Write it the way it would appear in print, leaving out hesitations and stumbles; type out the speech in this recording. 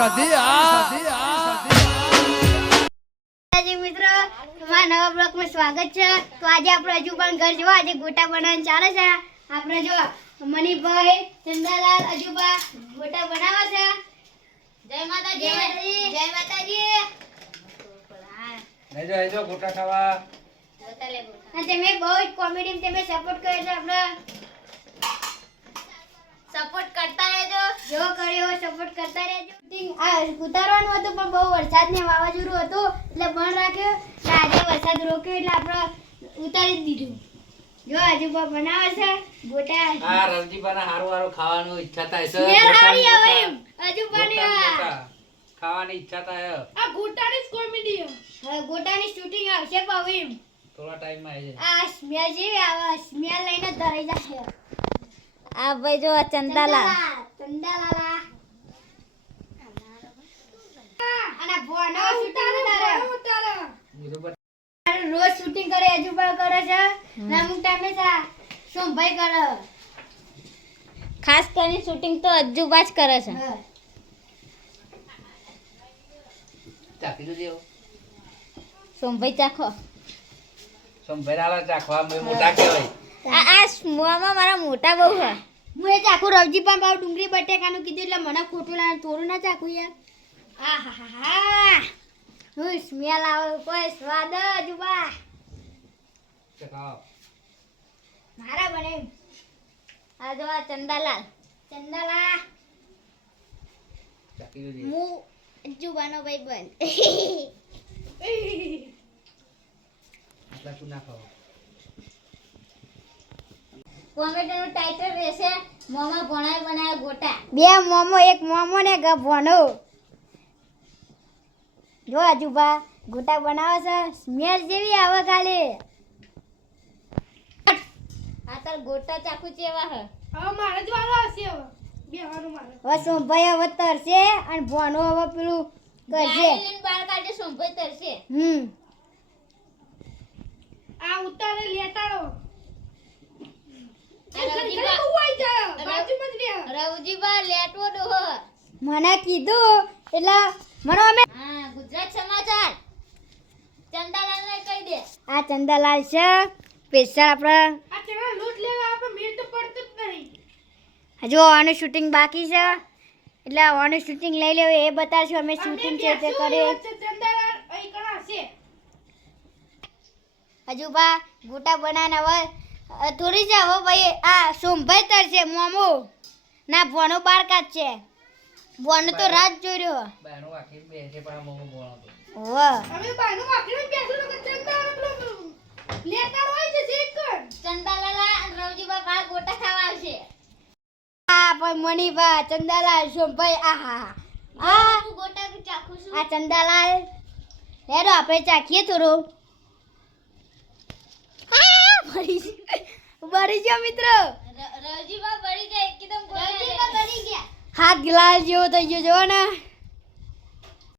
મિત્રો તમારા નવા બ્લોગમાં સ્વાગત છે। તો આજે આપણે હજુ પણ ઘર જોવા આજે ગોટા બનાવવાનું ચાલે છે। આપણે જો મનીભાઈ ચંદાલાલ અજુબા ગોટા બનાવે છે। જય માતાજી જય માતાજી। લેજો ગોટા ખાવા। અને તમે બહુ જ કોમેડી તમે સપોર્ટ કર્યો છે। આપણે સપોર્ટ કરતા રહેજો। જો કર્યો સપોર્ટ કરતા રહેજો। આ ઉતારવાનું હતું પણ બહુ વરસાદ ને વાવાઝોડું હતું એટલે બંધ રાખ્યો। આજે વરસાદ રોક્યો એટલે આપણે ઉતારી દીધું। જો અજુબા બનાવે છે ગોટા। આ રવજીબાના હારું ખાવાનું ઈચ્છા થાય છે। મેર હારી આવે એમ અજુબાની ખાવાની ઈચ્છા થાય। આ ગોટાની કોમેડી હવે ગોટાની શૂટિંગ આવશે પાવીમ થોડા ટાઈમ માં આવી જાય। આ સ્મેલ જે આવે સ્મેલ લઈને ધરાઈ જશે। આ ભાઈ જો ચંદાલાલ ચંદાલાલા અને બોનો શૂટિંગ કરે રોજ શૂટિંગ કરે અજુબા કરે છે ને અમુક ટાઈમે સોમભાઈ કરે। ખાસ કરીને શૂટિંગ તો અજ્જુબા જ કરે છે। ચાખી દો દેવો સોમભાઈ ચાખો। સંભેરાલા ચાખવા મોટા કહેવાય। આ મોમાં મારા મોટા બહુ છે। હું એ ચાખું રવજી પણ બાવ ડુંગળી બટેકાનું કીધું એટલે મને ખોટું લાગે થોડું ના ચાખું યાર। આહાહા હું સ્મેલ આવે કોઈ સ્વાદ અજુબા ચાખાઓ મારા બને। આ જો આ ચંદાલાલ ચંદાલા ચાખી દો હું અજ્જુબાનો ભાઈ બન આટલા તું ના ખાઓ। કોમેડીનું ટાઇટલ રહેશે મોમાં ભણાય બનાય ગોટા। બે મોમો એક મોમો ને ગભવાનો। જો અજુબા ગોટા બનાવે છે સ્મેલ જેવી આવે ખાલી। આ તાર ગોટા ચાખુ ચેવા હે હવે મારે જ વારો હશે હવે બેવાનું મારે હવે સોમભાઈ હવે તરશે અને ભોનો હવે પેલું કરશે। ગાયલીન બાર કાઢે સોમભાઈ તરશે। આ ઉતારે લેટાડો રવજીબા લેટવો ડોહો મને કીધું એટલે મને અમે હા ગુજરાત સમાચાર ચંદાલાલને કહી દે। આ ચંદાલાલ છે સ્પેશિયલ આપણે આ ચેવા લૂટ લેવા આપણે મેલ તો પડતું જ નહીં। હજુ આનું શૂટિંગ બાકી છે એટલે આનું શૂટિંગ લઈ લેવું એ બતાવશું અમે શૂટિંગ છે તે કરીએ। ચંદાલાલ અહીં કણા છે હજુ બા ગોટા બનાને હવે થોડી છે હવે ભાઈ આ સોમભાઈ તરશે મોમો ના ભોનો બાર કાઢશે। ભોનો તો રાત જોઈ રહ્યો બાનો આખી બેસે પણ મોમો બોળો તો વાહ અમે બાનો આખી બેસો તો ચંદાલાલ લેતા હોય છે ચેક કર। ચંદાલાલા રવજીબા કા ગોટા ખાવા આવશે। આ પણ મણીબા ચંદાલાલ સોમભાઈ આહા આ હું ગોટા ચાખું છું। આ ચંદાલાલ હેડો આપણે ચાખીએ થોડું। બળી ગયો મિત્રો રવજીબા બળી ગયા એકદમ રવજીબા બળી ગયા। હાથ ગ્લાસ જેવો થઈ ગયો જો ને।